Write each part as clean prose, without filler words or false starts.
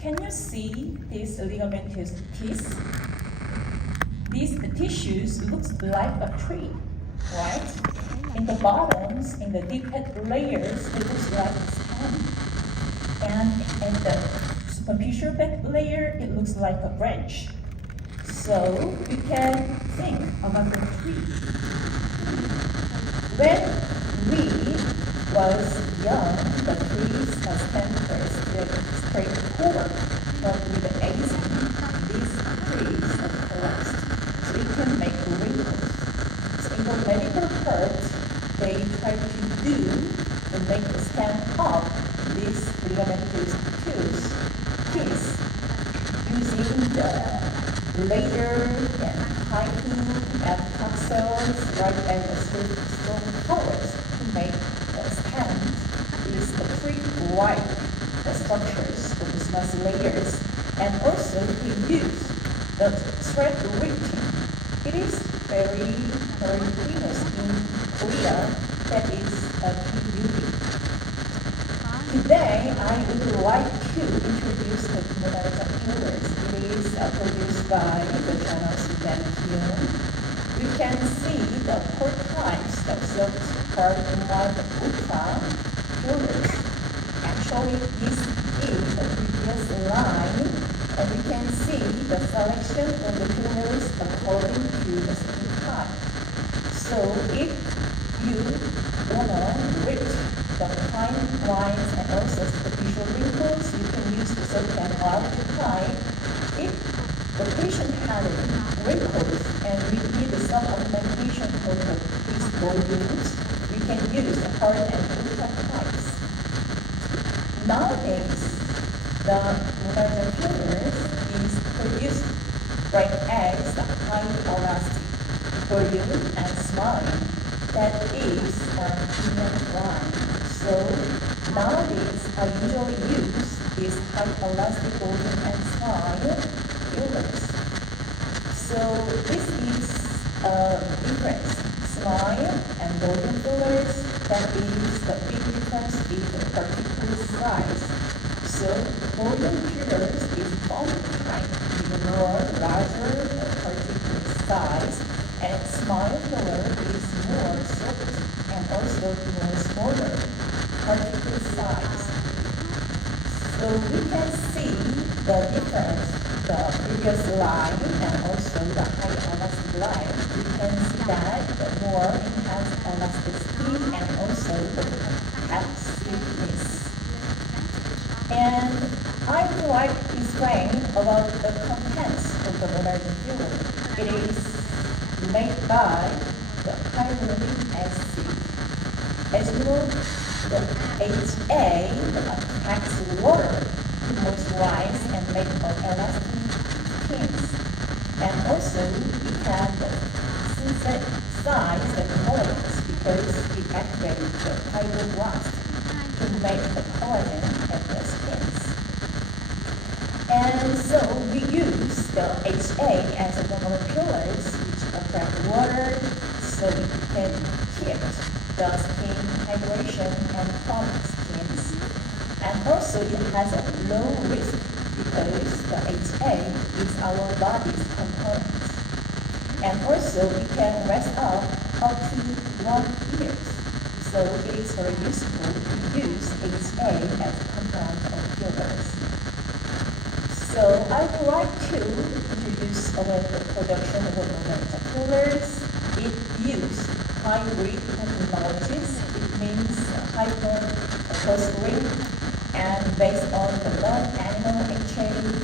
Can you see these ligamentous teeth? These tissues looks like a tree, right? In the bottoms, in the deepest layers, it looks like a stem. And in the superficial back layer, it looks like a branch. So we can think about the tree. When we was young, the trees stand straight forward, but with the aging, these trees are collapsed, so it can make wrinkles. So in the medical part, they try to do to make the stand up these ligamentous teeth using the laser and haiku and capsules right and the strong powers to make the stand is the three-wide structures of the smooth layers, and also we use the thread riveting. It is very famous in Korea. That is a key beauty. Today I would like to introduce the Monaza pillars. It is produced by the China student Hyun. We can see the four types of silk part in one ultra pillars. Actually, this is the previous line, and we can see the selection of the pillars according to the skin type. So if you wanna reach the fine lines and also superficial wrinkles, you can use the certain large type. If the patient had wrinkles and we need some augmentation of the face volumes, we can use the hard and ultra types. Nowadays, the Monaza fillers is produced right as the high elastic volume and smiling. That is a premium line. So nowadays, I usually use these high elastic volume and smile fillers. So this is a difference. Smile and volume fillers, that is the big difference in the particular size. So volume fillers is bulk type, with more larger particular size, and smile filler is more soft and also more smaller particular size. So we can see the difference, the previous line and also the high elastic line. We can see that the more it has elasticity and also the stiffness. And I would like to explain about the contents of the Monaza filler. It is made by the hyaluronic acid. As you know, the HA attacks water to moisturize and make an elastic skin. And also, it can synthesize the collagens because it activates the fibroblast to make the collagen at the skin. And so we use the HA as a one of the pillars which attract water so it can keep the skin hydration and calm skins. And also it has a low risk because the HA is our body's component. And also it can last up to 1 year. So it is very useful to use HA as a compound of fillers. So I would like to introduce about the production of Monaza fillers. It uses hybrid technologies. It means hyper-fostering and based on the non-animal exchange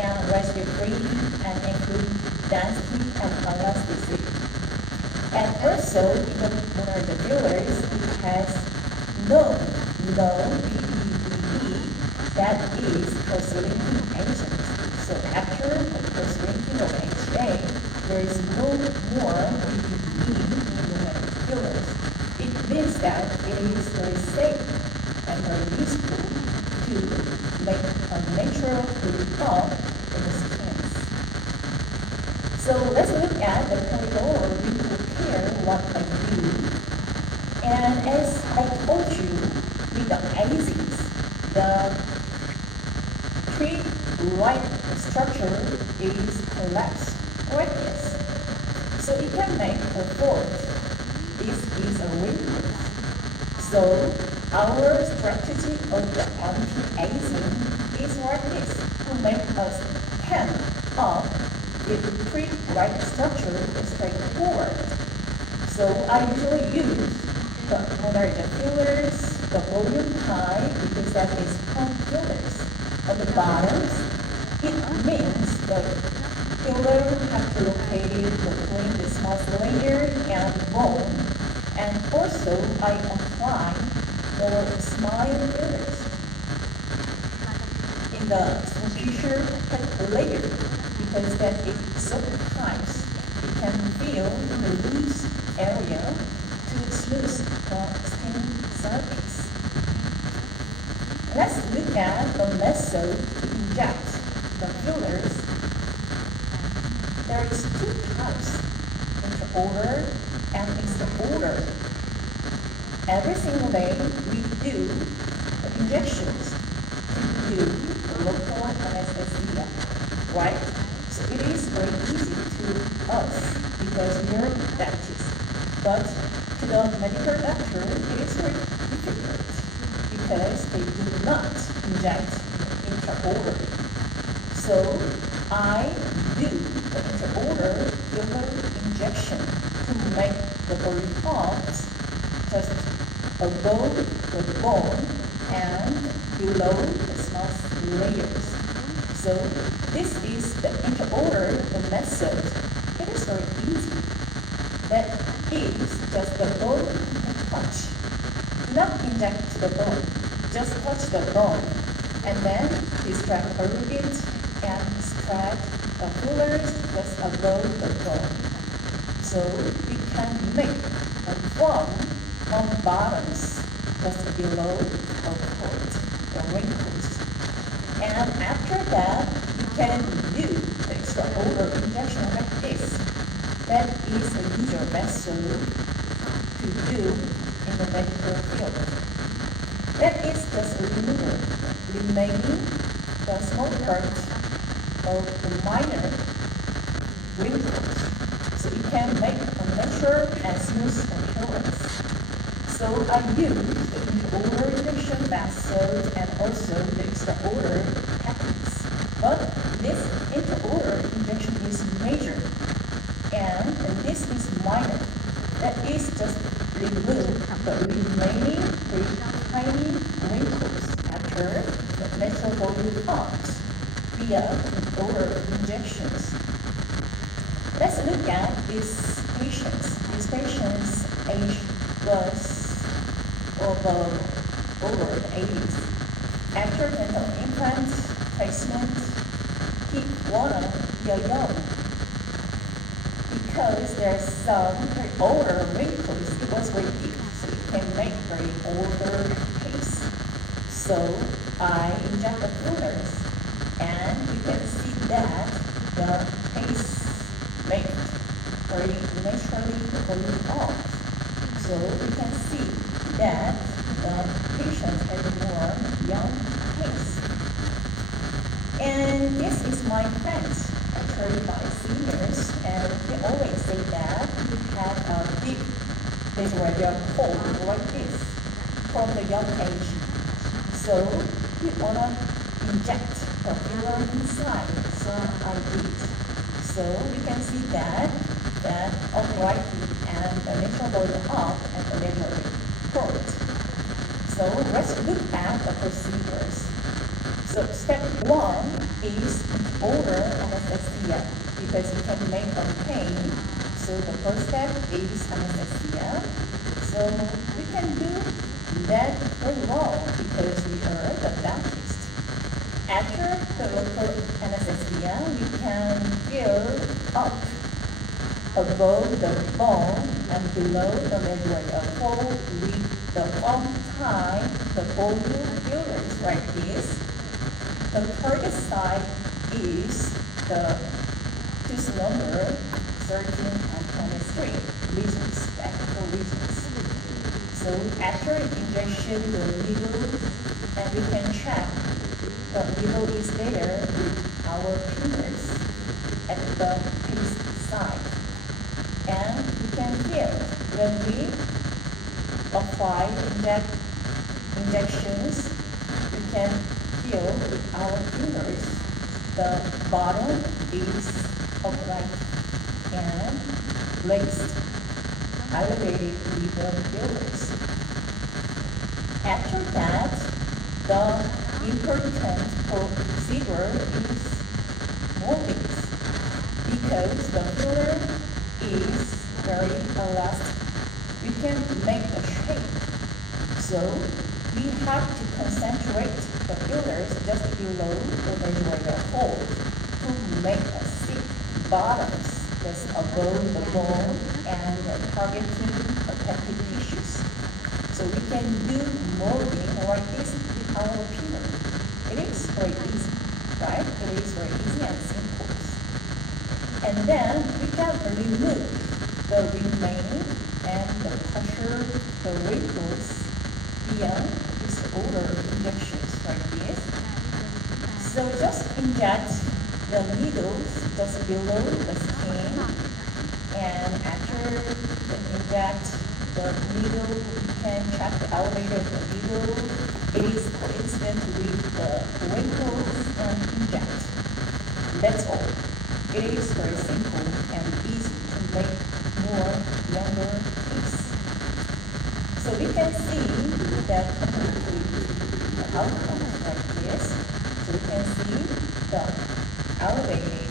and residue-free and include density and elasticity. And also in the Monaza fillers, it has no BDDE, that is cross-linking agent. So after the cross-linking of HA, there is no more BDDE in the fillers. It means that it is very safe and very useful to make a natural recall in the skin. So let's look at the clinical or wrinkle care, what I do. And as I told you, with the aging, the pre-right structure is collapsed like this. So it can make a fold. This is a wrinkle. So our strategy of the anti-aging is like this, to make us pen up if pre-right structure is straightforward. So I usually use the moderate fillers, the volume high, because that is pump fillers. On the bottoms, it means the filler have to locate it between the smooth layer and bone. And also, I apply more smile fillers in the superficial head layer, because that is sometimes it can feel the loose area to smooth the skin surface. Let's look at the method to inject the fillers. There is two types, intra-oral and extra-oral. Every single day we do the injections to do the local anesthesia, right? So it is very easy to us because we are dentists. But to the medical doctor, it is very difficult because they do not inject intraoral. So I do the intraoral filler injection to make the body parts just above the bone and below the smooth layers. So this is the intraoral method. It is very easy. That is just the bone touch. Do not inject to the bone. Just touch the bone. And then distract a little bit and spread the fillers just above the bone. So we can make a form on bottoms just below the foot, the wrinkles. And after that, you can do the extra-oral injection like this. That is the usual method to do in the medical field. That is just remaining the small part of the minor wrinkles. So it can make a natural and smooth appearance. So I use the intraoral injection method and also the extraoral techniques. But this intraoral injection is major and this is minor. That is just remove the remaining tiny wrinkles after the natural body parts via intraoral injections. Let's look at these patients. These patients' age was over the 80s. After dental implant placement, he wanna be young because there's some very older wrinkles. It was very deep, so it can make very older face. So I inject the fillers, and you can see that the face made very naturally going off. So you can see that the patient has more young face. And this is my friends, actually my seniors, and they always say that we have a big visual hole like this from the young age. So we wanna inject the filler inside, so I did. So we can see that uprightly and the natural body up and the lateral port. So let's look at the procedures. So step 1 is oral anesthesia because it can make a pain. So the first step is anesthesia. So we can do that very well because we are the dentist. After the local anesthesia, we can fill up above the bone and below the medulla fold with the thumb tie, the volume fillers like this. The target site is the tooth number 13 and 23 regions, vertical regions. So after injection, the needle, and we can check the needle is there with our fingers at the paste side. And we can feel when we apply injections, we can feel with our fingers the bottom is upright and raised, elevated with the fillers. After that, the important procedure is molding, because the filler is very elastic. We can make a shape. So we have to concentrate the fillers just below the visual fold to make a thick bottoms that's above the bone and targeting affected tissues. So we can do molding like this with our filler. It is very easy, right? It is very easy and simple. And then we can remove the remaining and the pressure, the wrinkles beyond disorder injections like this. So just inject the needles just below the skin, and after the inject the needle, you can check the elevator of the needle. It is coincident with the wrinkles and inject. That's all. It is very simple and easy to make more younger piece. So we can see that the outcome like this. So we can see the elevated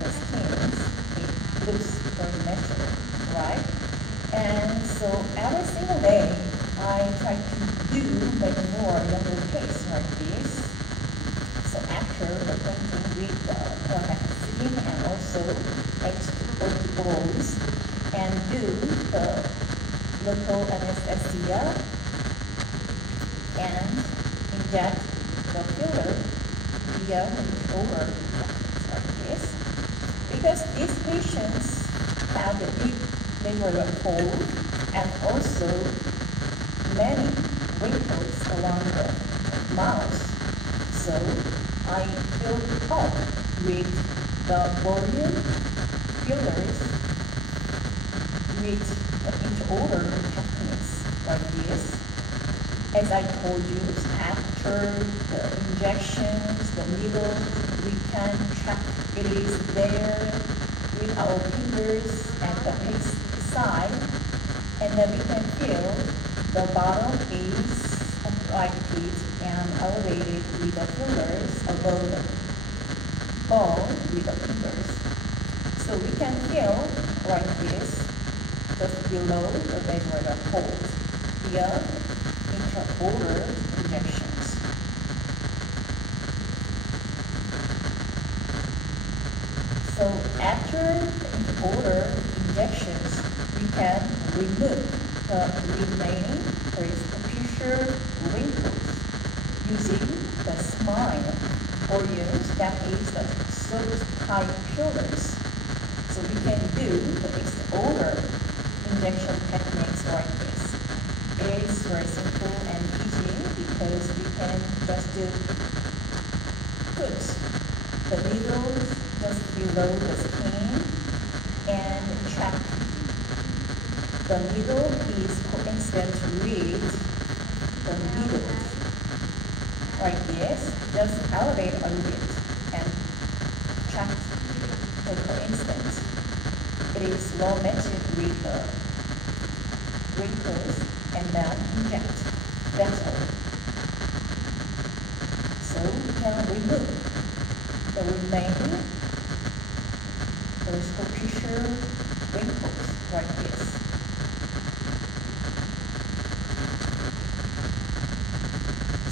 the skins. It looks very natural, right? And so every single day I try to make more younger piece like this. So after the painting with the and also H2O and do the local anesthesia and inject the filler via the over like this. Because these patients have a deep lateral fold and also many wrinkles along the mouth. So I filled up with the volume fillers with the intraoral techniques like this. As I told you, after the injections, the needles, we can check it is there with our fingers at the paste side, and then we can feel the bottom is uprighted and elevated with the fillers above the bone with the fingers. So we can feel like this just below the visual fold via intraoral injections. So after the intraoral injections, we can remove the remaining superficial wrinkles using the smile or use that is the soft type fillers. So we can do the extraoral injection techniques like this. It is very simple and easy because we can just put the needles just below the skin and check the needle is coincident with the needles. Like this, just elevate a little bit and check the coincidence. It is well matched with the wrinkles and then inject. That's all. So we can remove the remaining superficial wrinkles like this.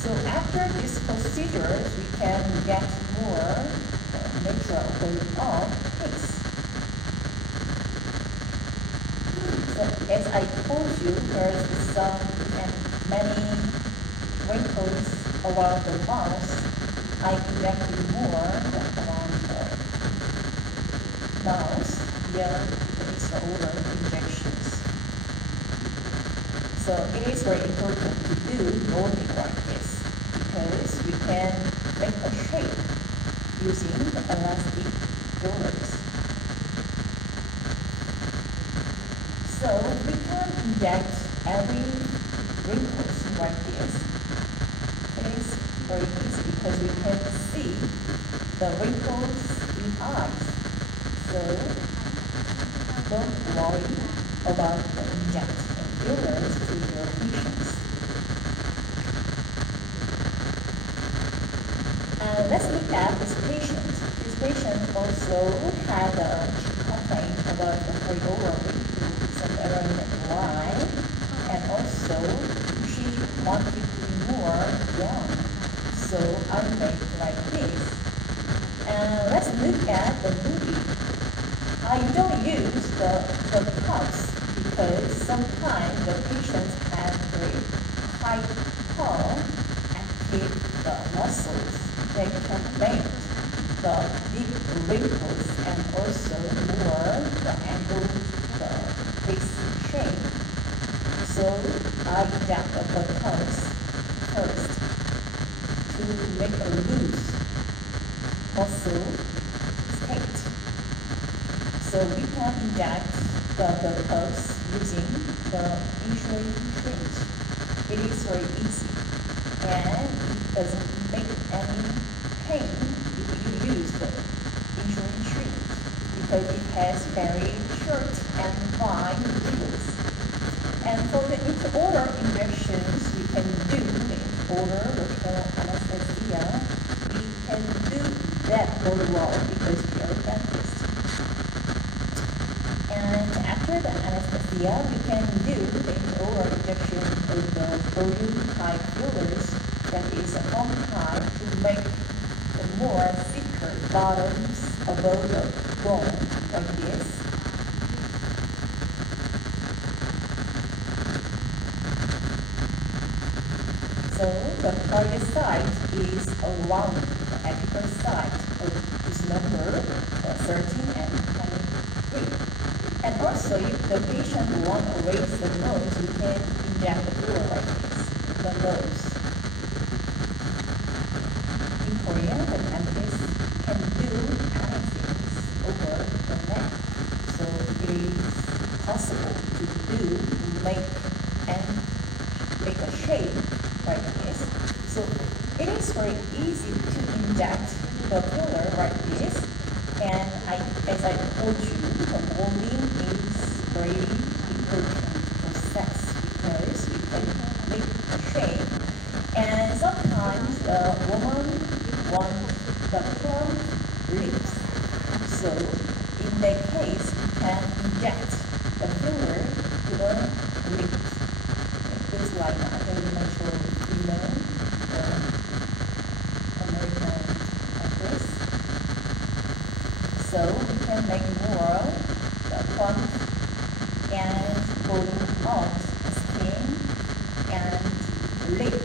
So after these procedures, we can get more natural going-on piece. So as I told you, there is some and many wrinkles around the mouth. I injected more around the mouth via the extraoral injections. So it is very important to do molding like this because we can make a shape using the elastic fillers. So we can inject every wrinkles like this. It is very easy because we can see the wrinkles in eyes. So don't worry about the injecting fillers to your patients. And let's look at this patient. This patient also had a complaint about the overweight, some error in the line, and also she wanted to be more young. So I made like this. And let's look at the movie. I don't use the cups because sometimes the patients have very high core active the muscles. They can make the big wrinkles and also more the angled the face shape. So I inject the cups first to make a loose muscle state. So we can inject the cups using the insulin treatment. It is very easy and it doesn't make any pain if you use the insulin treatment because it has very short and fine needles. And for the intra-oral injections, we can do the intra-oral local anesthesia. We can do that very well because we are dentists. And after the anesthesia, we can do the intra-oral injection of the volume type fillers that is a foam type to make the more thicker bottoms above the bone like this. So the target site is around the apical site of this number 13 and 23. And also if the patient wants to raise the nose, we can inject the filler like this, the nose. In Korea, the dentist can do anything over the neck. So it is possible to make a shape like this. So it is very easy to inject the filler like this. And as I told you, the molding is very important process because we can make a shape. And sometimes the woman wants the plump lips. So in that case, we can inject the filler to the lips. It looks like a very natural female American actress. So we can make more the plump and going out the skin and lip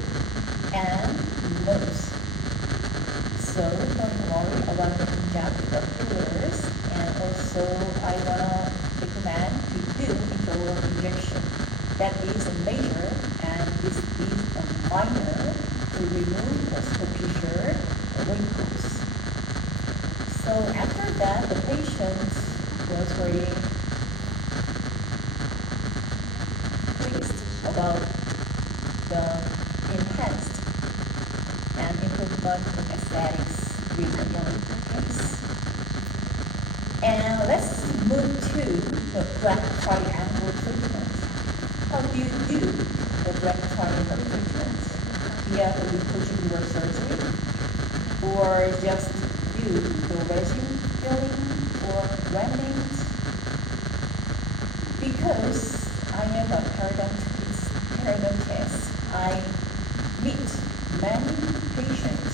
and nose. So don't worry about the inject the fillers. And also I wanna recommend to do intraoral injection. That is a major and this is a minor to remove the superficial wrinkles. So after that, the patient was very pleased about the enhanced and improvement in aesthetics with the young case. And let's move to the black triangle treatment. How do you do the black triangle treatment? Via the reconstructive surgery, or just do the resin filling or remnant? Because I am a periodontist, I meet many patients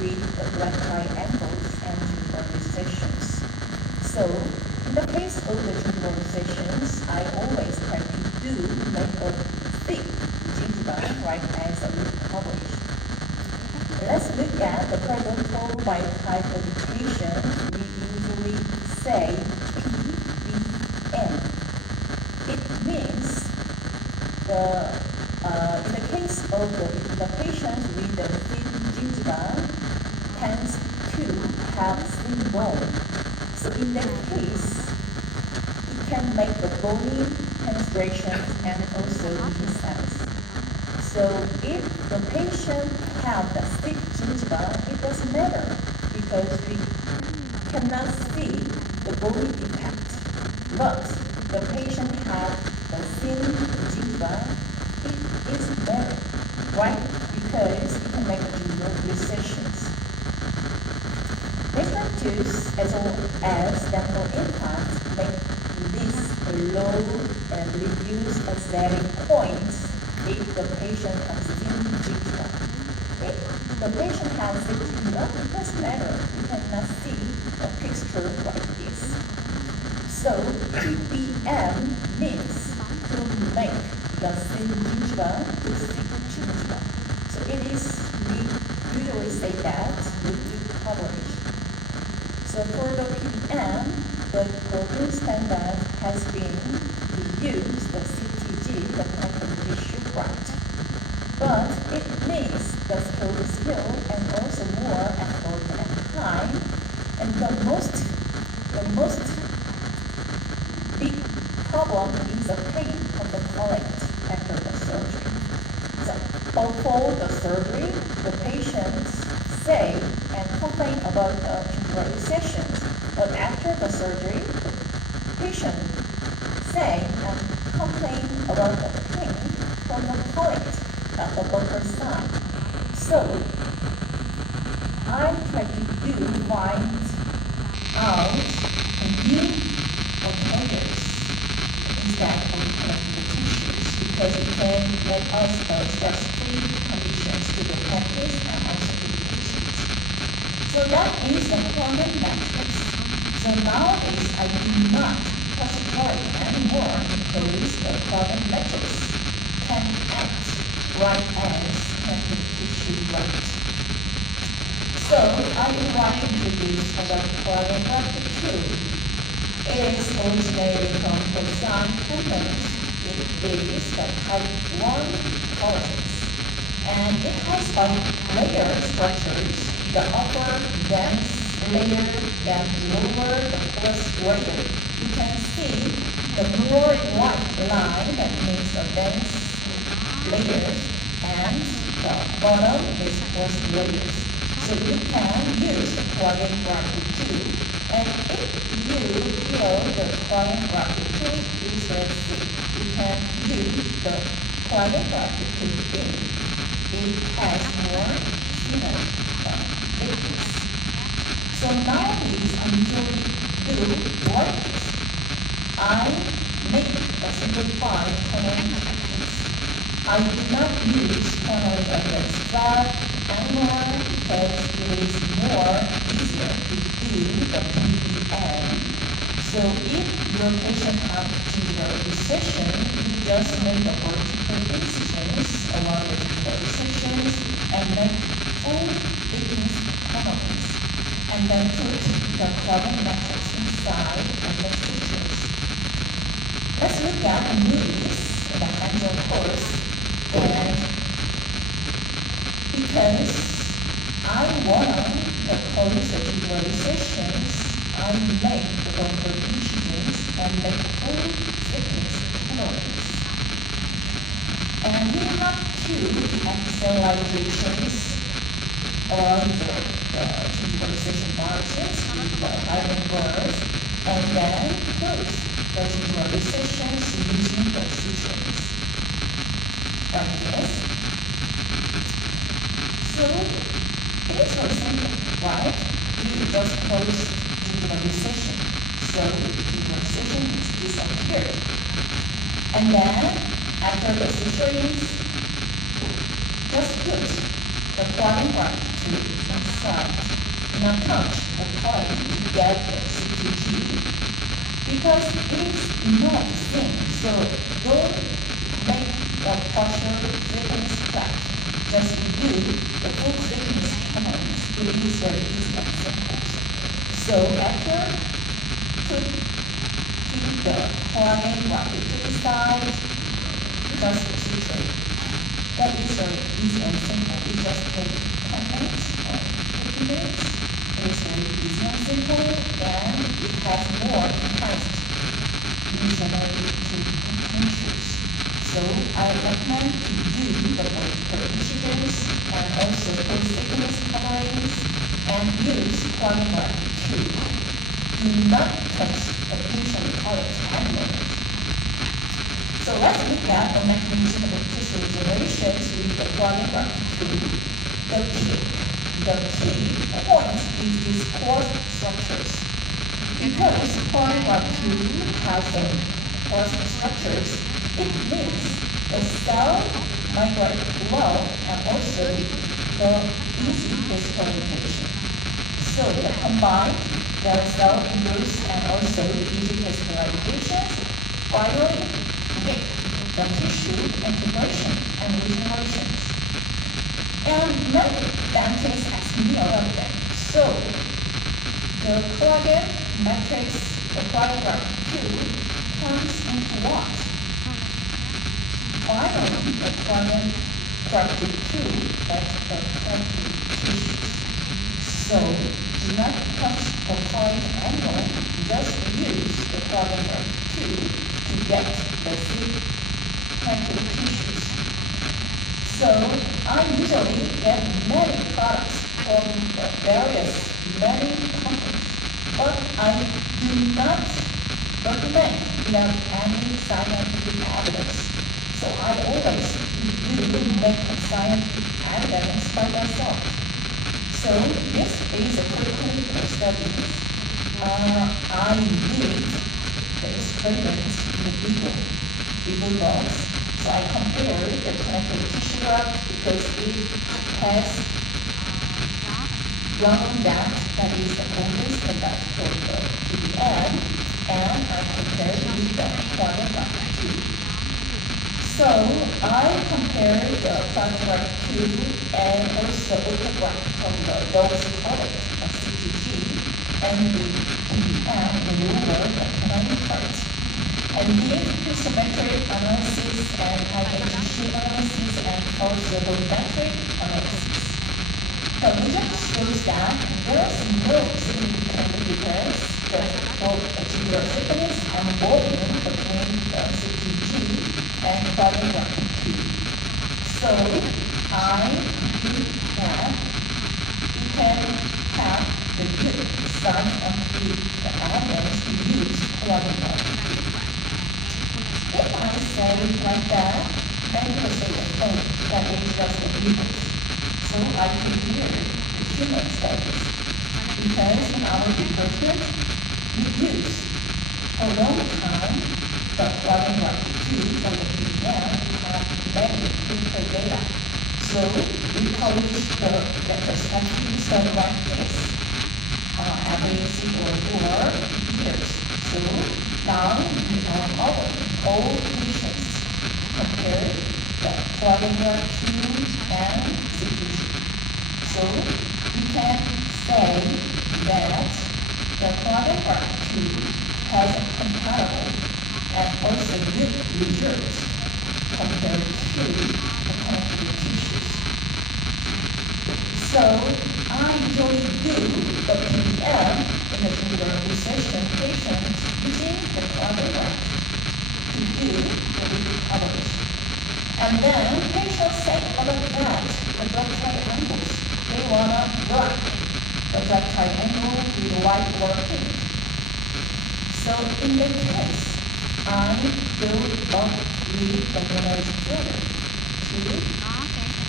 with the black triangles and gingival recessions. So in the case of the gingival recessions, I always try to make a thick gingiva right as a published. Let's look at the periodontal by type of education. We usually say PBN. It means in the case of the patient with the thin gingiva, tends to have slim bone. So in that case, it can make the bony penetration and also descent. So if the patient have the thick gingiva, it doesn't matter because we cannot see the bony defect. But the patient have the thin gingiva, it is better, right? Because it can make gingival recessions. Next tools as well as dental implants make this low and reduce aesthetic points if the patient has thin gingiva. If the patient has thin gingiva, it doesn't matter. You cannot see a picture like this. So TPM means to make the thin gingiva to thick gingiva. So it is, we usually say that with good coverage. So for the PDM, the golden standard has been reused, the CTG, the connective tissue graft. But it needs the skill and also more effort and time. And the most big problem is the pain of the collect after the surgery. So before the surgery, the patients say and complain about the gingival recessions, but after the surgery, the patient say and complain about the pain from the collect at the lower side. So I try to find out new alternatives instead of connective tissues because it can make us stress-free conditions to the practice and also to the patients. So that is the common matrix. So nowadays I do not classify it anymore because the common matrix can act right as connective tissue right. So I would like to introduce about collagen grafted tube. It is originated from porcine pigment. It is the type 1 collagens. And it has layer structures. The upper dense layer, then lower the first layer. You can see the more white line that means the dense layers, and the bottom is first layers. So you can use the collagen grafted tube. And if you feel the collagen grafted tube is very thick, you can use the collagen grafted tube in. It has more thinner thickness. So nowadays I usually do like this. I make a simplified collagen techniques. I do not use collagen against fat anymore because it is more easier to do the PDM. So if your patient has gingival recession, you just make the vertical incisions around the gingival recessions and make full thickness canals, and then put the collagen matrix inside of the stitches. Let's look at the movies in the hands-on course. And because I want the gingival recessions, I make the vertical incisions and make full thickness canals. And we have two epithelializations around the gingival recession margins with the iron bars, and then close the gingival recessions using the sutures. Like this. So it is so simple, right? You just close gingival recession. So the gingival recession is disappeared. And then after the suturings, just put the collagen grafted tube inside. Now touch the collagen to get the CTG because it is not thin. So don't make the partial thickness crack. Just do the full thickness canals. It is very easy and simple. So after keep the collagen grafted to the side, just suture. That is very easy and simple. You just take 10 minutes or 15 image. It is very easy and simple, and it has more enhanced user-generated potentials. So I recommend to do the vertical integers and also full-thickness coverings and use polymer too. Do not touch the patient college animals. So let's look at the mechanism of tissue generations with the polymer too. The key point is these core structures. Because polymer too has the core structures, it means the cell migrate well and also the easy phosphorylation. So the combined the cell induce and also easy phosphorylation finally make the tissue integration and regeneration. And many dentists ask me about that. So the collagen matrix, the polymer too, comes into what? Finally, the collagen grafted too, that's the connective tissues. So do not touch the collagen angle, just use the collagen grafted too to get the thick connective tissues. So I usually get many products from many companies, but I do not recommend without any scientific evidence. So I always do make scientific evidence by myself. So this is a preclinical study. I did the experiments in vivo dogs. So I compared the connective tissue graft because it has long that is the oldest graft for the PDN, and I compared with the collagen graft too. So I compared the collagen graft too and also autograft from the dog's college, CTG, and the PDN remover, the canine parts. And did histometric analysis and tissue analysis and also volumetric analysis. The result shows that there is no significant difference both tubular thickness and volume between the CTG and collagen graft too. So I think that you can have the good scientific evidence to use collagen graft too. If I say it like that, many will say, oh, that is just the humans. So I compared the human studies. Because in our department, we use a long time the collagen graft too for the PDN to have many clinical data. So we publish the retrospective study like this every 3 or 4 years. So now we are all patients compare the collagen graft too and CTG. So we can say that the collagen graft too has a comparable and also good results compared to the connective tissues. So I usually do the PDN in the tubular recession patients using the collagen graft to do the recovery. And then patients say about that, the drug triangles, they want to block the drug triangle with white or pink. So in that case, I will not read the minerals further to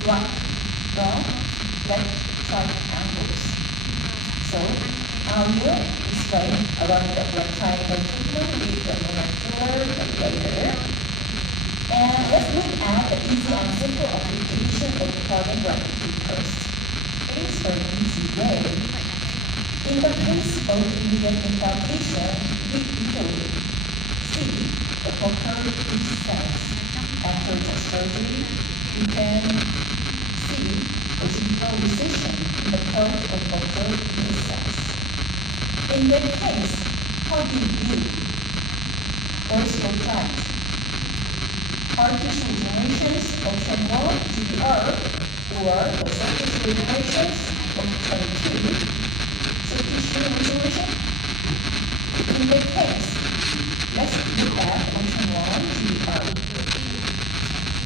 block the red triangles. So I will explain about the red triangle treatment with the mineral later. And let's look at the easy and simple application of collagen graft first. It is an easy way. In the case of immediate implantation, we usually see the occurring these cells. After the surgery, you can see the gingival recession in the part of observed these cells. In that case, how do you do those contracts? Hard tissue regenerations, option 1, GBR, or the surface regenerations, 22, soft tissue regeneration. In that case, let's look at option 1, GER.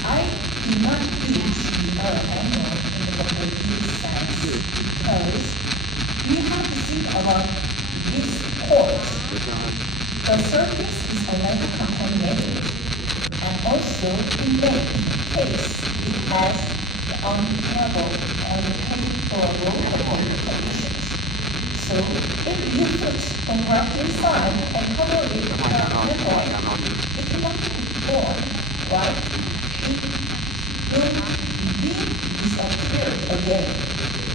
I do not use GER anymore in the vocabulary sense because you have to think about this port. The surface is already contaminated, and also in that case it has the unrepairable and repairable conditions. So if you put the graft inside and cover it with membrane, it cannot be born, right? It will be disappeared again.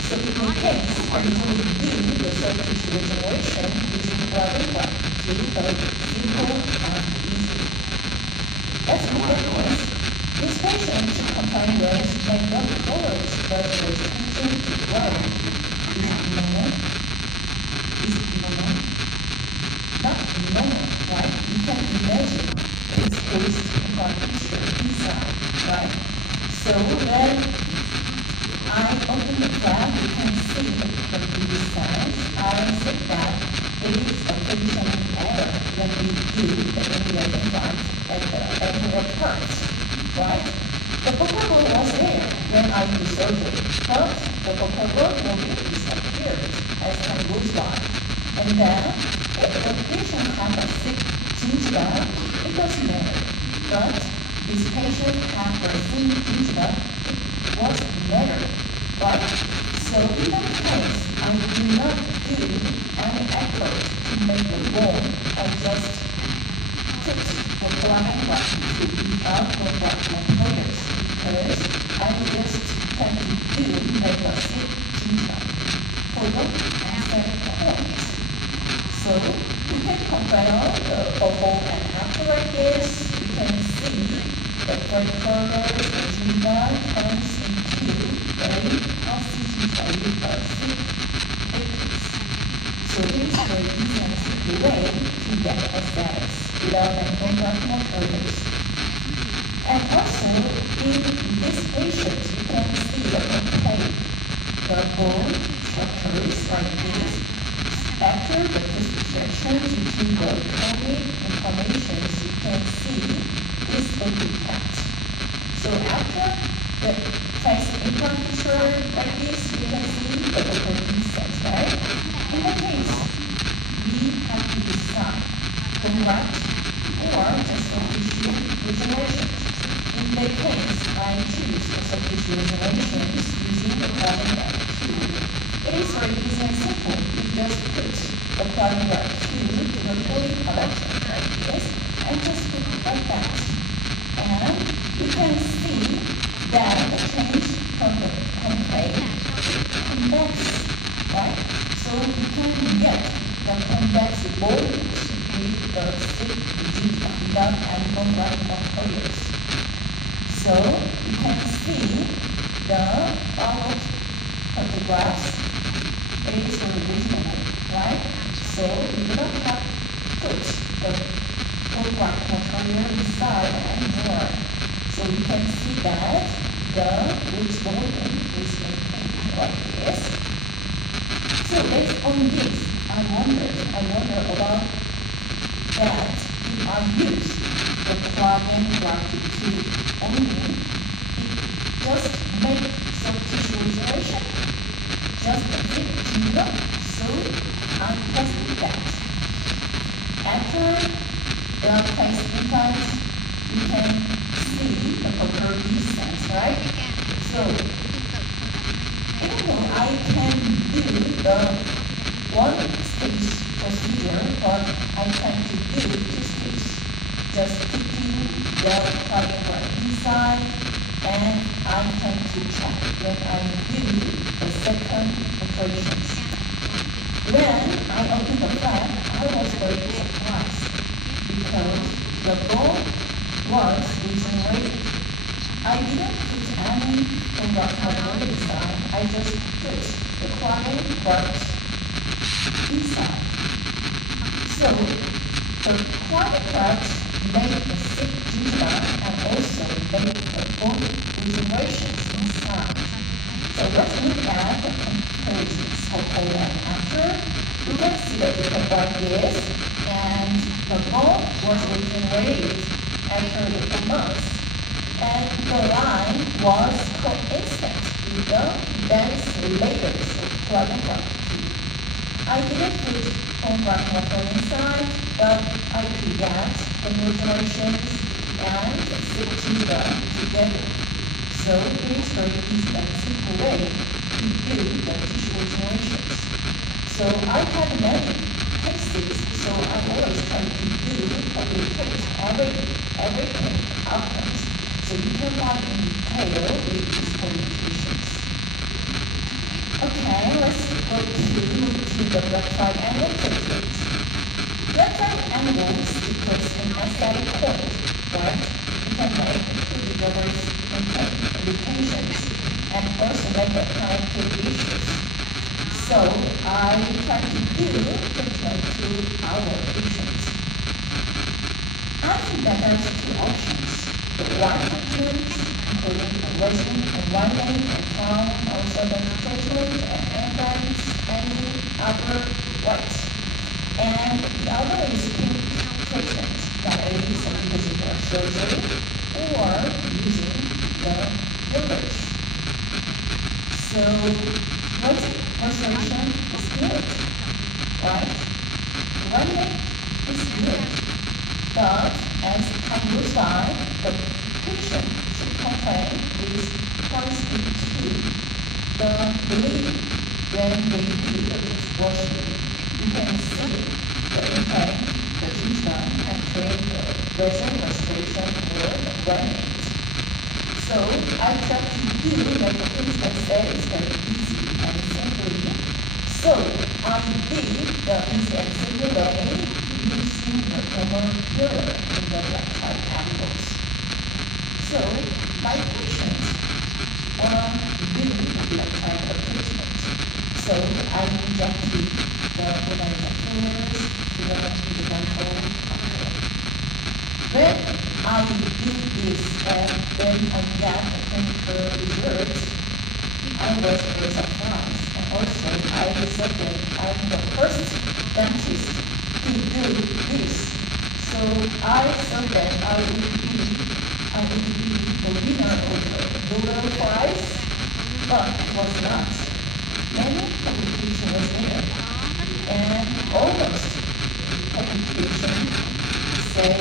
So in the case, we usually do the soft tissue regeneration using rubber graft to be very simple and easy. Let's begin with this patient complained with magnetic colors, but the attention to grow is normal. Not normal, right? You can imagine it's based on tissue inside, right? So when I open the flap, you can see the previous size. I said that it is a positioning error when we do the emulating right at the anterior part, right? The vocable was there when I do surgery, but the vocable will be disappeared as time goes by. And then, if the patient has a thick gingiva, it doesn't matter. But this patient has a thin gingiva, it was matter, right? So in that case, I do not do any effort to make the bone. I just put the plumbing graft to be out of the employers because I just tend to do make a thick gingiva for the aesthetic point. So we can compare the before and after like this. We can see the colors, the gingiva turns into very constitutionally thick thickness. So this is a very easy and simple way to get aesthetics without an international focus. And also in this patient, you can see the concave, the bone structures like this. After the dissection to the chronic inflammations, you can see this will be packed. So after the face implant picture like this, you can see the operating cells, right? In that case, we have to decide the graft or just soft tissue regeneration. In that case, I choose the soft tissue regenerations using the carbon tube. It is very easy and simple. You just put the carbon tube to the fully collection like this and just put it like that. And you can see that the change from the concave convex, right? So you can get the convex bone with the thick gingiva without any bone-like materials. So you can see the followed photographs. It is very reasonable, right? So you do not have to put the bone-like material inside anymore. So you can see that the root bone is maintained like this. So based on this, I wonder about that if I use the carbon grafted tube only, it just make soft tissue regeneration, just a thick gingiva. So I'm testing that. After the face implants, you can see the properties sense, right? So even though I can do the one-stage procedure, but I tend to do two-stage, just keeping the carbon graft inside, and I tend to check when I do the second operations. When I opened the flap, I was very surprised because the bone was regenerated. I didn't put any conductor inside. I just put the carbon graft inside. So the carbon graft made the thick gingiva and also made the bone regenerations inside. So let's look at the comparison. before and after, we can see the different like this, and the ball was regenerated after the 4 months, and the line was coincident with the dense layers of carbon gravity. I didn't put home ground water inside, but I could get the regenerations and section them together. So it is very easy and simple way to do the tissue regenerations. So I had many cases, so I always try to do replicate everything outcomes. So you can find in detail with these publications. Okay, let's go to the black triangle technique. Black triangles equals an aesthetic point, right? You can make pretty diverse indications and also make a connected issues. So I try to do treatment to our patients. I think that there's 2 options. The one treatment, including resin and whitening and crown, also the treatment and implants, any other whites. And the other is pink treatment, that is using the surgery or using the fillers. So restoration is good, right? Whitening is good, but as time goes by, the patient should complain is constant to the bleeding when they do the toothbrushing. You can see the impact the treatment and train the resin restoration or the whitening. So I try to do like the things that say is very easy and simply. So I did the easy and simple way using the common pillar in the black triangles. So my patients do the black triangle treatment. So I injected the organizer fillers to the individual after. When I do this and when I get the clinical results, I was very surprised. And also I said that I'm the first dentist to do this. So I thought that I would be the winner of the Nobel Prize, but it was not. Many publications was there, and almost publication say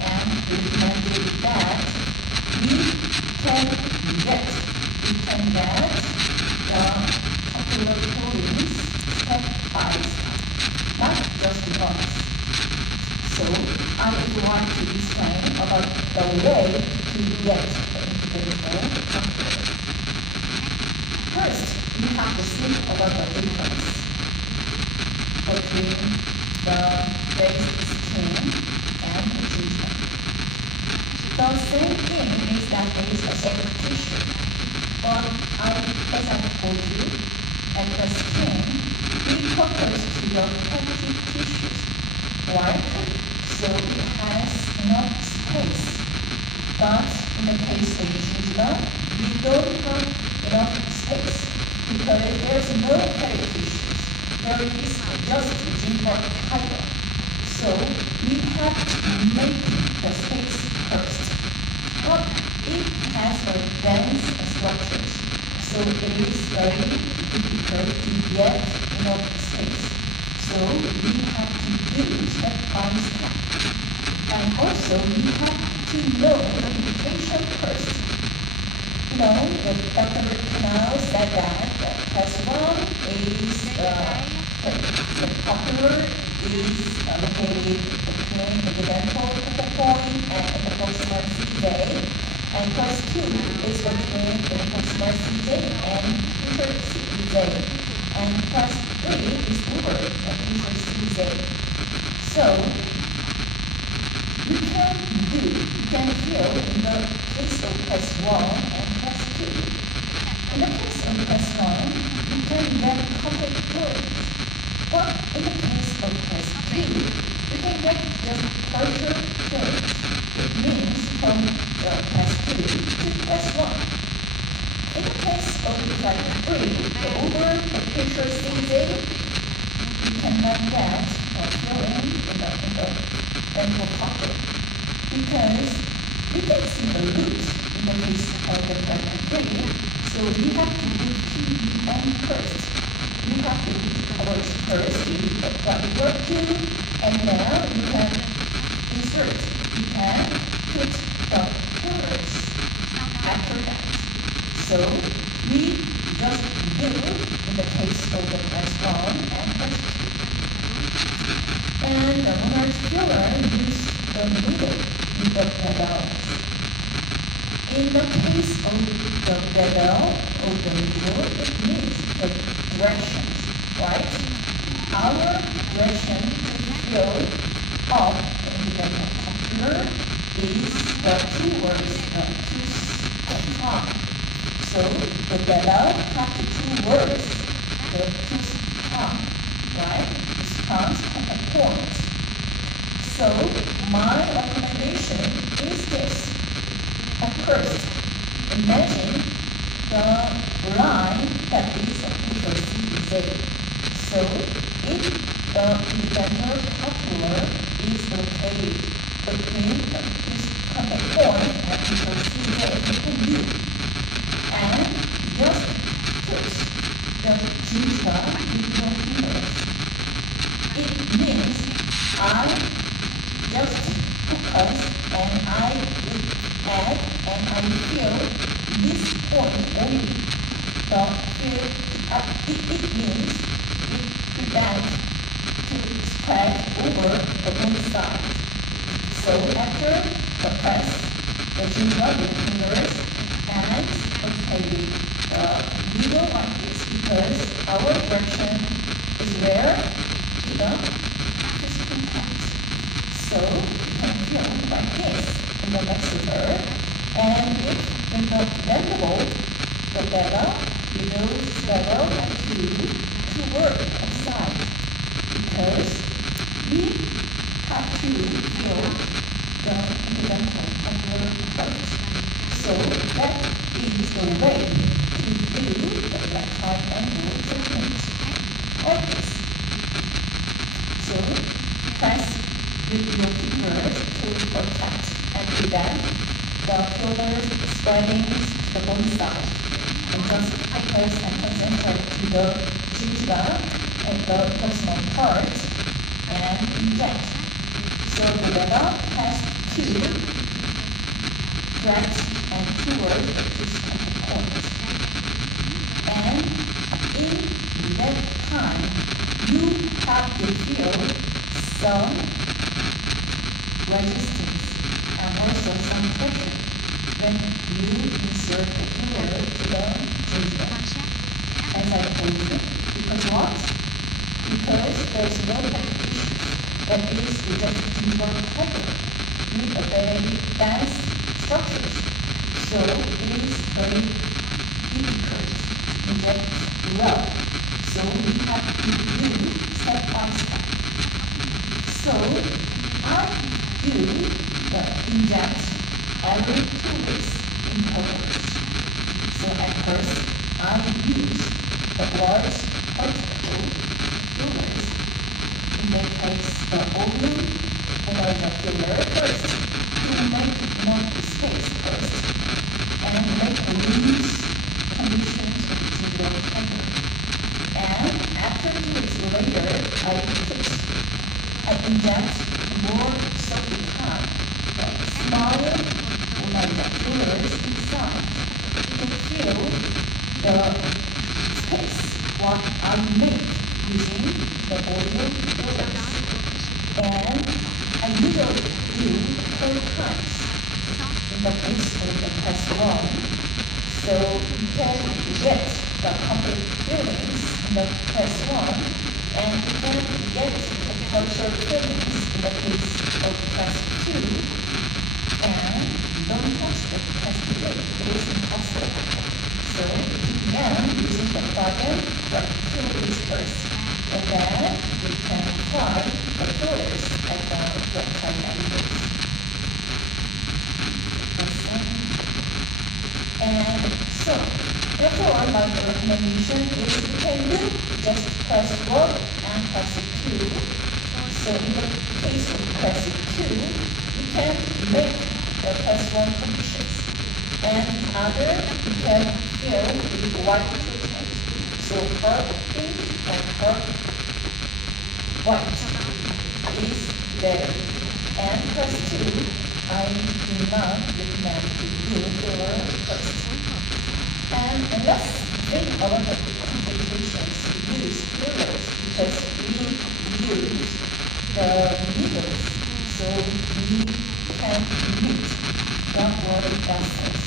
and recommended that we can get the popular proteins step by step, not just once. So I would like to explain about the way to get the individual popular. First, we have to think about the difference between the basic skin and the treatment. The same thing is that there is a separate tissue, but as I told you, at the skin, we focus to the connective tissues, right? So it has enough space. But in the case of treatment, we don't have enough space because there's no connective tissues. There is just gingival fiber. So we have to make the space first. But it has a dense structures, so it is very difficult to get enough space. So we have to do step by step. And also we have to know the indication first. You know, the Dr. Canal said that class 1 is the popular is located between the dental point and the proximal CJ, and class 2 is between the proximal CJ and future CJ, and class 3 is over the future CJ. So you can feel in the case of class 1 and class 2. In the case of class 1, you can get complete fluids. But in the case of class 2, you can get just partial fluids. It means from class 2 to class 1. In the case of type 3, the over the picture season, you cannot get a feeling in the ventral pocket because we can see the root in the case of the type 3. So we have to do PEM first. We have to do colors first. You do the body work too, and now you can insert. You can put the colors after that. So we just do in the case of the class 1 and class 2. And the monarch filler use the middle in the pedals. In the case of the pedal or the middle, it means the directions, right? Our direction to fill up in the computer is the keywords, to come. So the pedal have the two words, the to come, right? This comes at a point. So my recommendation is this. At first, imagine the line that is a picture CZ. So if the incidental coupler is located between this contact point and picture CZ, you can do. And just push the gingiva with your fingers. It means I just focus and I add and I feel this point only. It means it prevents to spread over the one side. So after the press, the gingiva with fingers and okay, we don't like this because our direction is where the is contact. So you can feel like this in the messenger. And if in the bendable, the pedal, we use pedal and to work outside because we have to feel the incidental coupler first. So that is the way to do the left-right angle treatment like this. So press with your fingers to protect and prevent the fillers spreading to the bone side. And just press and concentrate to the gingiva at the proximal part and inject. So the lever has two threads and towards this point. And in that time, you have to feel some resistance and also some pressure when you insert the filler to the gingiva. As I told you, because what? Because there's no competition. That is just gingival cover with a very dense structures. So it is very difficult to inject well. So we have to do step by step. So I do the inject every 2 weeks intervals. So at first I use the large particle fillers. In that case, the volume or the filler first to make enough space first and make a loose conditions to the cover. And after 2 weeks later, I inject more surface time, like smaller or the fillers inside to fill the space what I make using the audio fillers. And I usually do 4 times in the case of the class 1. So you can get the complete feelings in the class 1 and you can get the partial feelings in the case of class 2 and don't touch the class 3. It is impossible. So you can using the plugin for 2 weeks first. And then we can try the fillers at the website angles. And so condition is you can do just press 1 and press 2. So in the case of press 2, you can make the press 1 conditions. And the other, you can fill with white treatment. So curve pink and curve white is there. And press 2, I do not recommend to do filler first. And let's think about the complications to use fillers because we use the needles, so we can meet the blood vessels.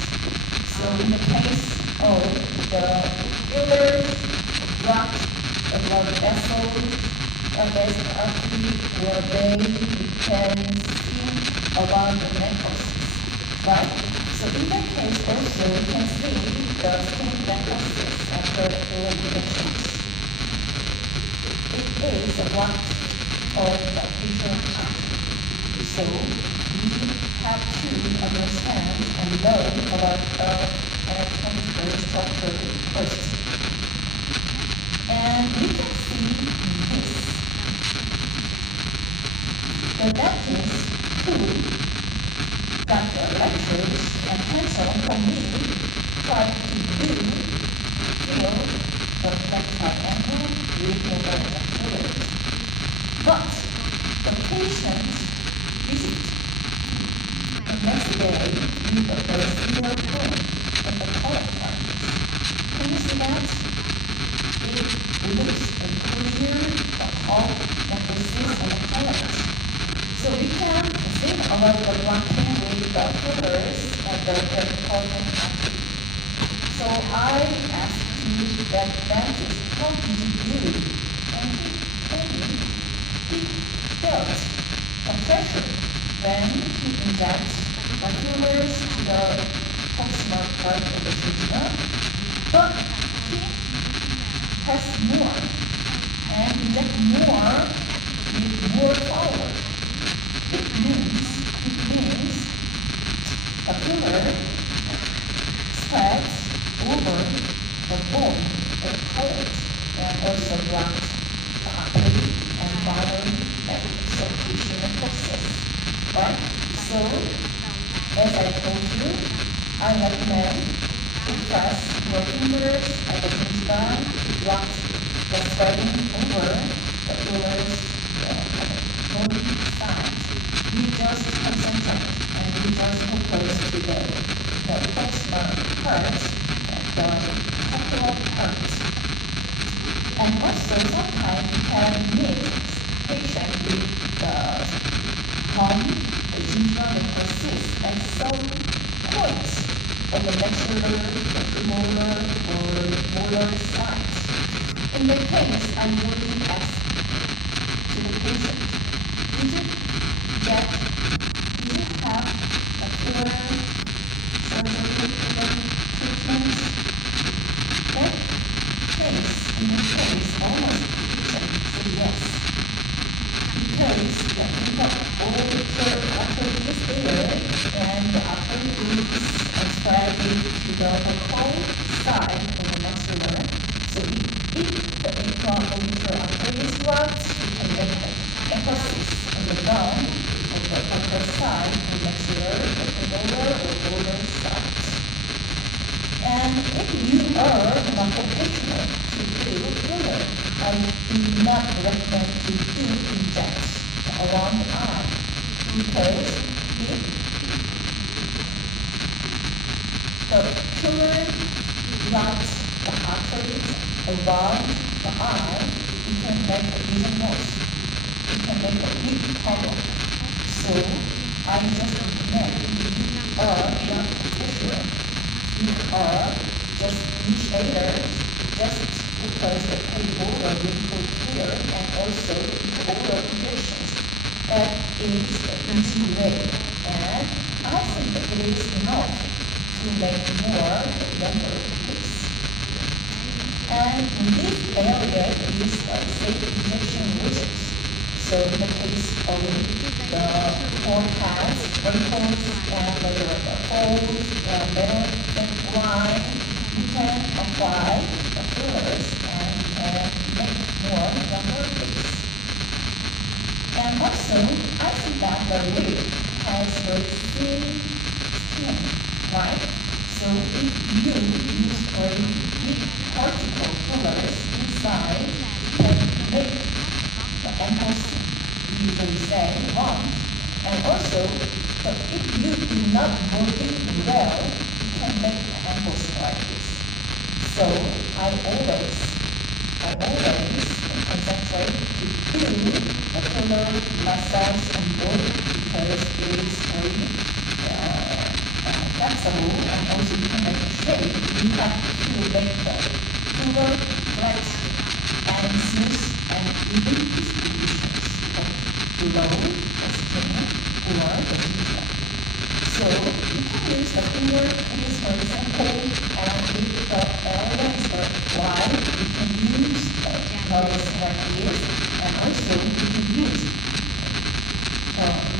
So in the case of the fillers, block the blood vessels, and there's an artery where they can see about the necrosis, right? So in that case also we can see the skin necrosis after filler injections. It is a block of the visual artery. So we have to understand and learn about the anatomical structure first. And we can see this. The dentist who got the lectures and hands-on from me tried to do fill the left triangle with the fillers. But the patient visit the next day with a very similar pain in the color parts. Can you see that? It looks clear of necrosis on the colors. So we can think about the blocking with the fillers and the important artery. So I asked you that dentist how did you do? And he told me he felt a pressure when he injects the fillers to the proximal part of the gingiva, but he has more and inject more with more power. It means the filler spreads over the bone or collet and also blocks the artery and viral circulation process. Right? So, as I told you, I recommend to press your fingers at the gingiva to block the spreading over the filler's bone side. We just concentrate and we just focus to the proximal part and the temporal part. And also sometimes we can meet patient with the gingival necrosis at some points of the maxillary, the premolar, or molar sides. In that case, I usually ask to the patient, did you have a filler surgery treatment? That case, in this case, almost the patient said yes. Because the impact after this filler and after this spreading to the whole side of the maxilla, so if the intra-auditory after this works, we can make the emphasis on the gum of the upper side of the maxilla, the premolar or molar sides. And if you are not professional to do filler, I do not recommend to do inject around the eye because if the filler blocks the arteries around the eye, it can make a vision loss. It can make a big problem. So I just recommend if you are not professional, you are just initiators, just because the premolar will go clear and also the oral injections. That is the easy way, and I think that it is enough to make more younger case. And this area is safe injection wishes. So in the case of the forehead, wrinkles, and the holes, and metal line, you can apply the fillers and make more younger lips. And also, I think that the lip has very thin skin, right? So if you use very big particle fillers inside, you can make the ankles usually say wrong. And also, if you do not move it well, you can make the ankles like this. So I always concentrate to do the filler massage and body because it is very flexible and also you can make a shape. You have to make the filler flat and smooth and even distributions below the skin or the tissue. So you can use the finger in this example, and if the area is very wide, you can use the notice like this, and also you can use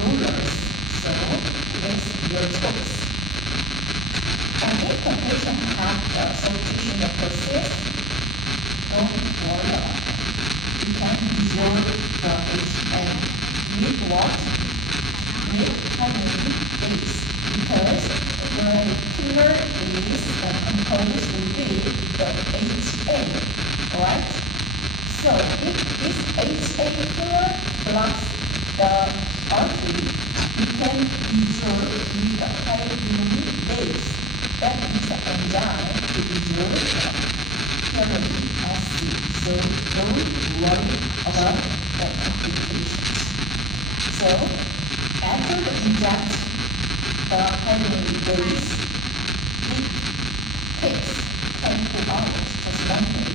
rulers. So it's your choice. And if the patient has the soft tissue that persists, don't worry about it. You can resolve the HA with what? With harmony base. Because the filler is composed with the HA, right? So if this HA filler blocks the artery, you can resolve with the harmony base. That is the enzyme to resolve the hyaluronic acid. So don't worry about the complications. So after the injection, the hyaluronic base, it takes 24 hours, just 1 day.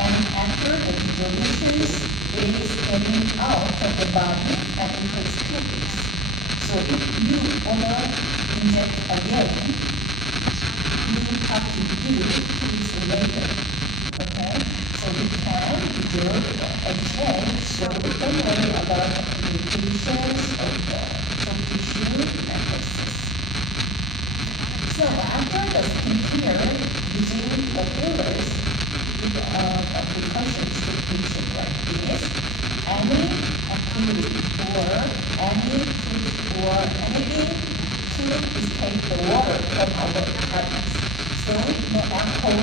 And after the resolutions, it is getting out of the body and it takes 2 weeks. So if you want to inject again, you have to do 2 weeks later. Okay? So we can resolve the HA, so don't worry about the complications of the soft tissue necrosis. So after the skincare, using the fillers with precautions to patient like this, any activity or any food or anything to escape the water from our bodies. So no alcohol,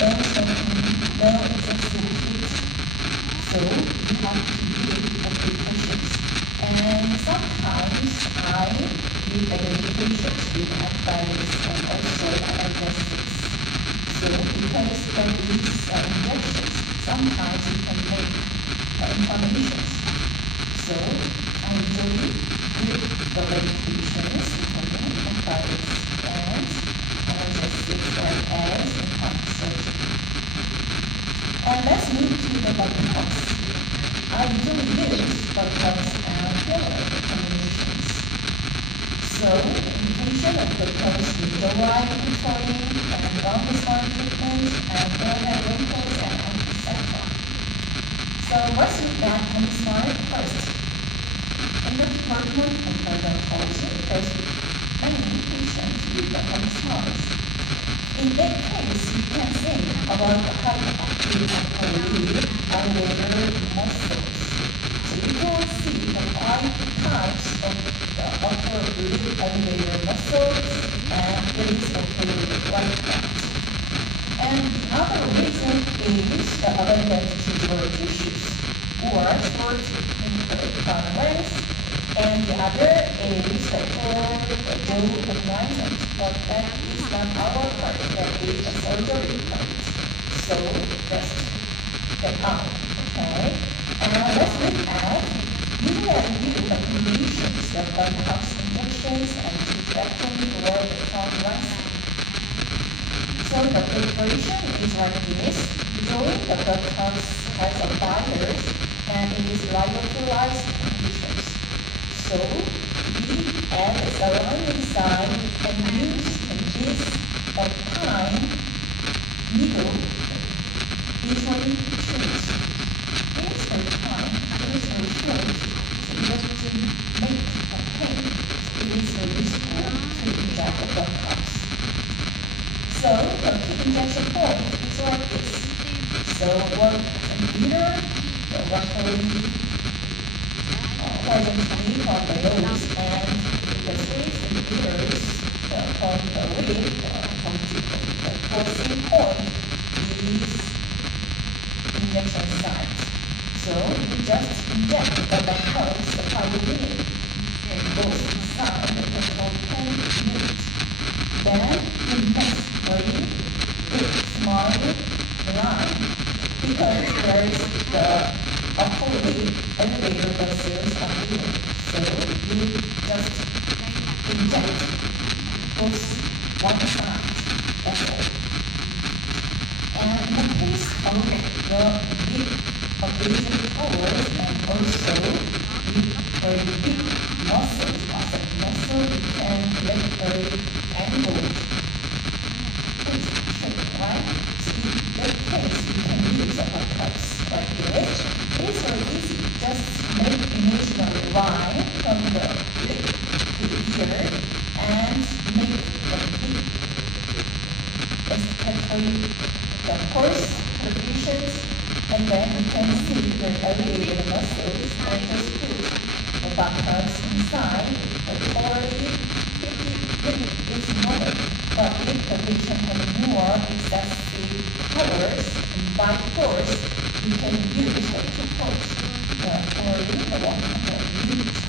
no smoking, no excessive heat. So you have to do the precautions. And sometimes I give the medications with antibiotics and also analgesics. So because of these injections, sometimes you can make inflammations. So I usually give the medications, including antibiotics and analgesics as in plastic surgery. And let's move to the Botox. I usually use Botox and filler combinations. So indication of Botox with dry contouring and non-smart treatment and forehead wrinkles and etc. So let's look at non-smart first. In the department of dermatology, there's many patients with the non-smart. In that case, you can think about the hyperactive upper lip elevator muscles. So you can see the 5 types of the upper lip elevator muscles, and it is located like that. And the other reason is the abundant tubular tissues, or short in length, and the other is the core jaw alignment, but that is not our part, that is a surgery part. So just get out, okay? And now let's look at usually the combinations of Botox injections and vitrectomy or the tongue lancing. So the preparation is like this. Usually the Botox has a virus and it is lyophilized conditions. So we add the saline inside and use this time needle usually short. It is very fine, it is very short, so it doesn't make a pain. It is very useful to inject the Botox. So the key injection point is like this. horizontally from the nose, and the 6 centimeters from the lip, from the crossing point is injection site. So you just inject the because the polyethylene and goes inside the total 10 minutes. Then you make very big, small line because there is the fully elevator muscles are here. So you just inject both one side. That's all. And in the case of the big abrasion powers and also very big muscles, muscle, you can make very angled shape, right? So in that case, you can use a cups like this. It's very easy. Just make imaginary line from the lip to here and make a big especially the first positions, and then you can see the elevated muscles and just put the buttons inside. The already 50 minutes is more, but if the patient has more excessive powers, by force, you can use the 2 force, already the 100 minutes.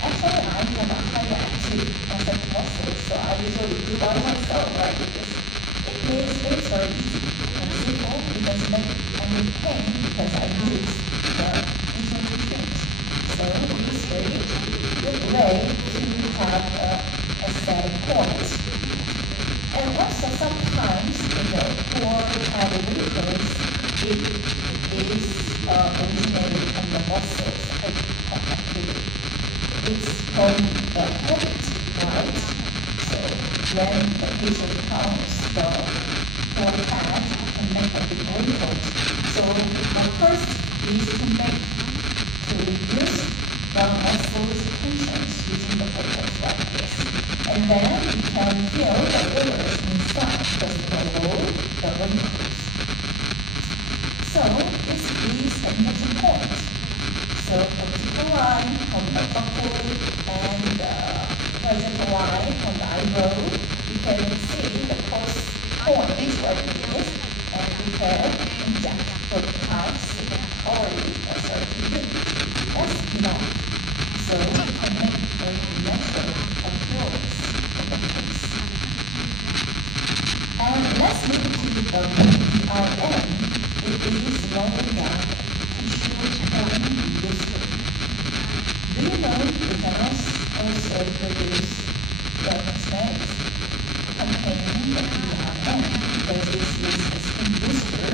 Actually, I have a highly active such muscles, so I usually do by myself like this. It means it's very easy and simple because I'm in pain because I use the visual treatment. So it's a good way to have a set point. And also sometimes in the core cavities, it is originated from the muscles activity. It's from the habit, right? So when the patient counts the core pad, you can make a big wrinkles. So the first is to reduce the muscles tensions using the focus like this. And then you can feel the fillers inside just below the wrinkles. So this is the injection point. So vertical line from the buccal and horizontal line from the eyebrow. You can see the cross point like this, and you can inject both times already a certain minute. That's enough. So you can make a natural appearance in the face. And let's move to the BRM. It is lower down tissue bone booster. Do you know the genus also produce the cosmetics containing the BRM because this is a skin booster?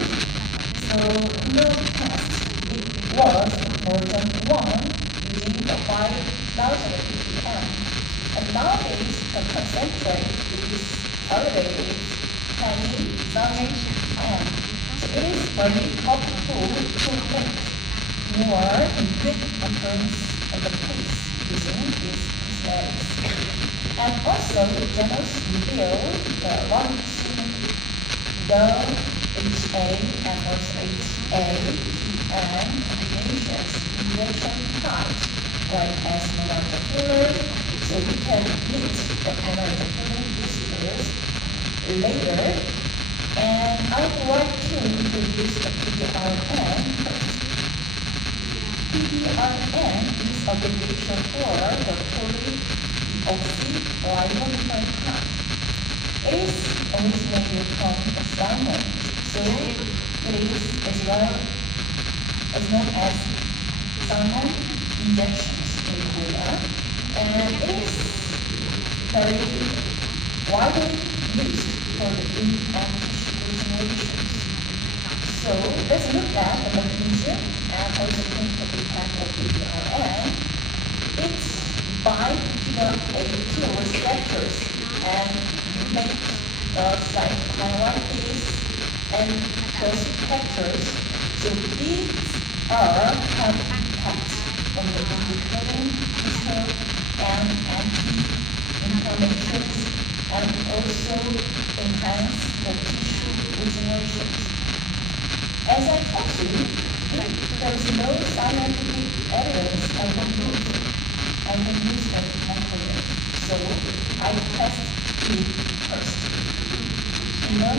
So in the past, it was version 1 using the 5,000 ppm. And nowadays, the concentrate is elevated 20,000 ppm. So it is very helpful to make more good appearance of the face using these cosmetics. And also, the genus revealed the longitudinal HA and also HA combinations injection types, like as molecular filler. So you can meet the molecular filler boosters later. And I would like to introduce the PDRN first. PDRN is abbreviation for the polydeoxyribonucleotide. It is originated from the salmon, so it is as well as known as salmon injections in Korea, and it is very widely used for the in and tissue regenerations. So let's look at the mechanism and also clinical impact of PDRN. It's bind to the AT receptors and make cytokines and receptors. So these have impact on the endocrine system and anti-inflammations, and also enhance the tissue regeneration. As I told you, the there's no scientific evidence I can use them monthly. So I test it first in the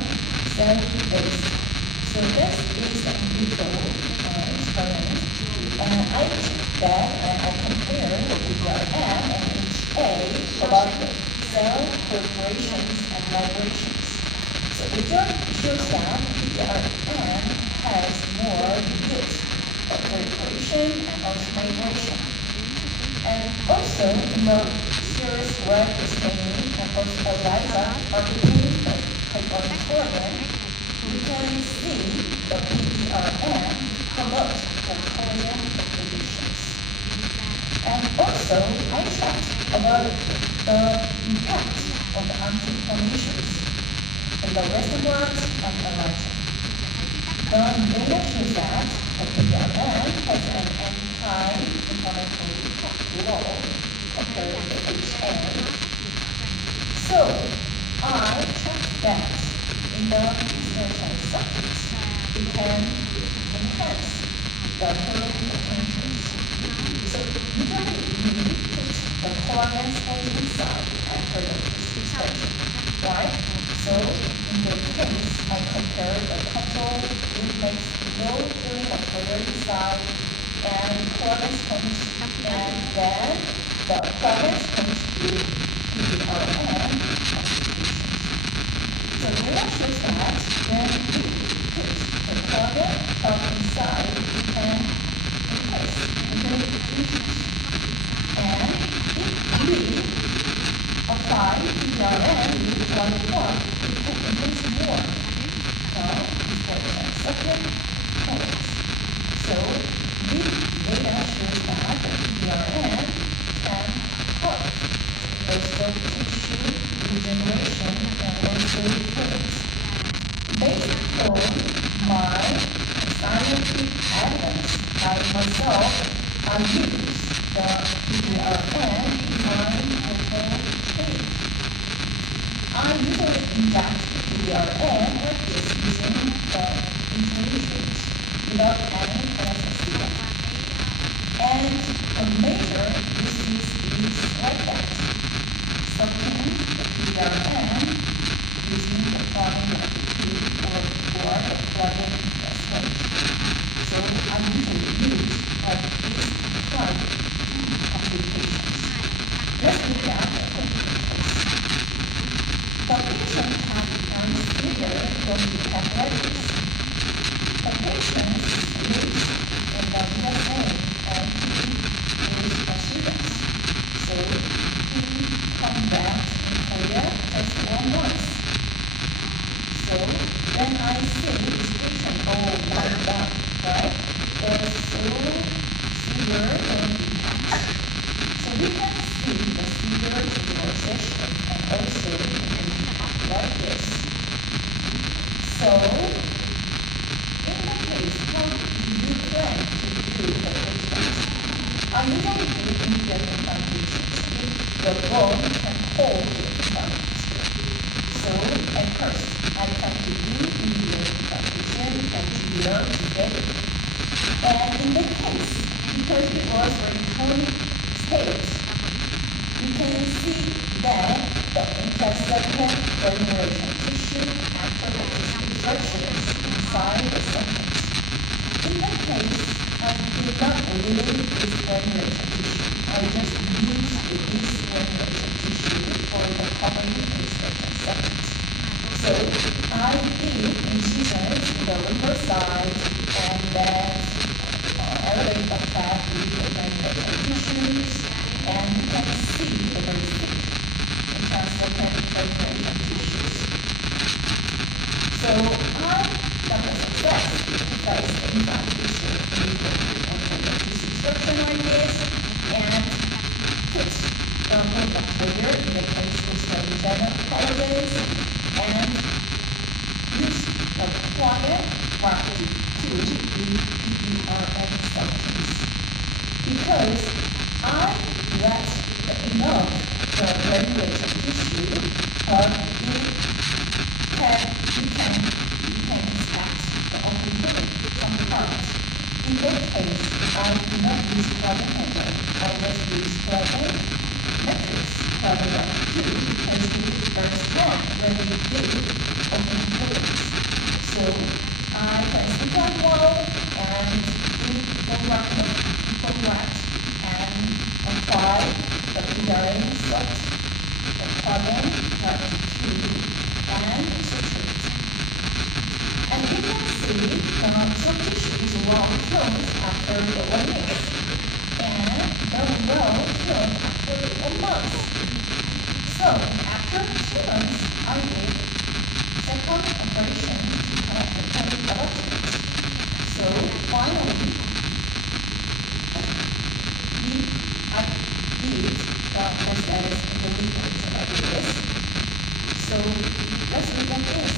cell base. So this is the individual experiment. And I check that and I compare the PDRM and HA about the cell proliferations and migrations. So the result shows that PDRM has more units of proliferation and also migration. And also in the series web staining and also ELISA targeting the hypertolerant, you can see the PDRM promote the collagen deletions. And also, I checked about the impact of the anti-inflammations in the Western blot and ELISA. The data shows that the PDRM has an anti-inflammatory role compared to HA. So, I checked that in the experimental subjects, we can enhance the healing potentials. So usually we put the collagen cells inside after the expansion, right? So in the case, I compare the control which makes no healing material inside and collagen sponge, and then the collagen sponge with PDRM constitutions. So data shows that when we put the collagen inside, we can enhance healing potentials. And if we apply PDRM with one, we can enhance more. Now, this was a second point. So, this data shows that the PDRM can help also tissue regeneration and also repairings. Based on my scientific evidence, I myself use the PDRM in my mental state. I usually inject PDRM like this using the infusions without any anesthesia. And a major uses is like that. Sometimes the PDRM using the collagen or the collagen sponge. So I usually use like this type of applications. Let's look at the clinical case. The patient had severe bronchial appendicitis. The patient lives in the USA and he is a student. So he come back in Korea just 1 month. So when I see this patient, oh my God, right? They're so severe bronchitis. So we can see the severe visualization and also like this. So in the case, how do you plan to do the treatment? I usually do immediate implantations if the bone can hold the implant. So at first, I plan to do immediate implantation and tubular embedding. And in the case, because it was very early stage, you can see that the intersegment regeneration tissue after the tissue injections inside the segments. In that case, I did not eliminate this regeneration tissue. I just used this regeneration tissue for the common insertion segments. So I did incisions in the liver side and then elevate the fat with the regeneration tissues, and you can see the very thick intersegment regeneration tissues. So I got the success because the implantation of the tissue structure like this and put the whole bacteria in the case with the regenerative collagens and use the collagen property to the PDRM sections. Because I let enough the regeneration tissue, you can expect the open healing from the parts. In that case, I do not use carbon method. I just use carbon matrix. Carbon 2 because it is very strong when we do open components. So I can simplify one and do correct and apply the PRA result, the carbon 2 and substrate. And you can see some tissues will close after the 1 week and they will close after 1 month. So after 2 months, I did second operation to connect the carbon development. So finally, I did the process in the liquid like this. So let's look at this.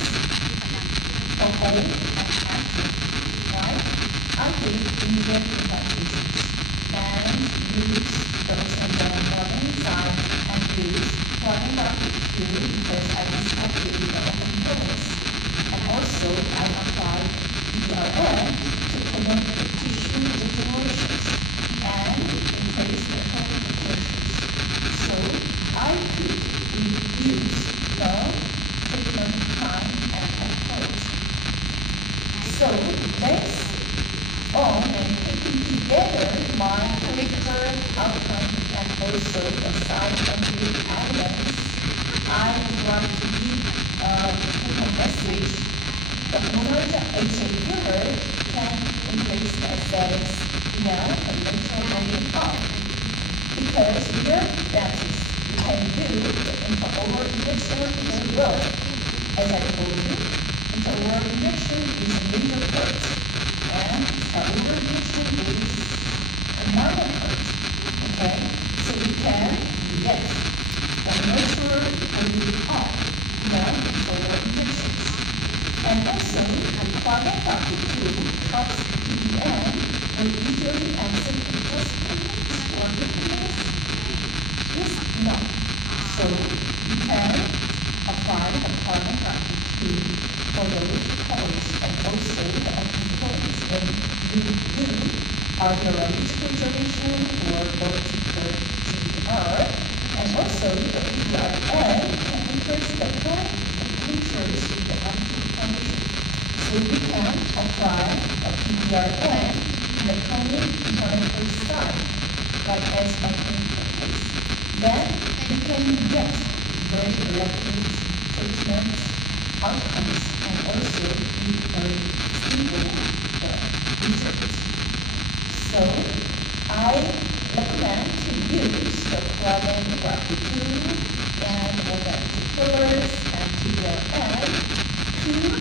For whole and active, right? I did immediate implantations and use those carbon side and use carbon barbecue because I was active in the components. And also I applied PRN to promote the tissue regenerations and increase the complications. So I could reduce the treatment time and approach. So based on and taking together my clinical outcome and also the scientific evidence, I would like to give a message. The hormones HA filler can increase the aesthetics beyond the natural makeup. Because here dances you can do the intraoral injection very well. As I told you, intraoral injection is a major part, and extraoral injection is a minor part. Okay, so you can get a natural makeup beyond intraoral injections. And also, the carbon barbecue helps PDN will usually answer people's treatments or weakness is not. So you can apply the carbon barbecue for the root cause and also the open points when you do either a leaf conservation or vertical GR. And also the PDRN can increase the point of features in the anti-inflammation. So we can apply a PDRN in the chronic inflammatory site, like as my clinical case. Then we can get very rapid treatment outcomes and also with very stable results. So I recommend to use the carbon barbecue and organic fillers and PDRN to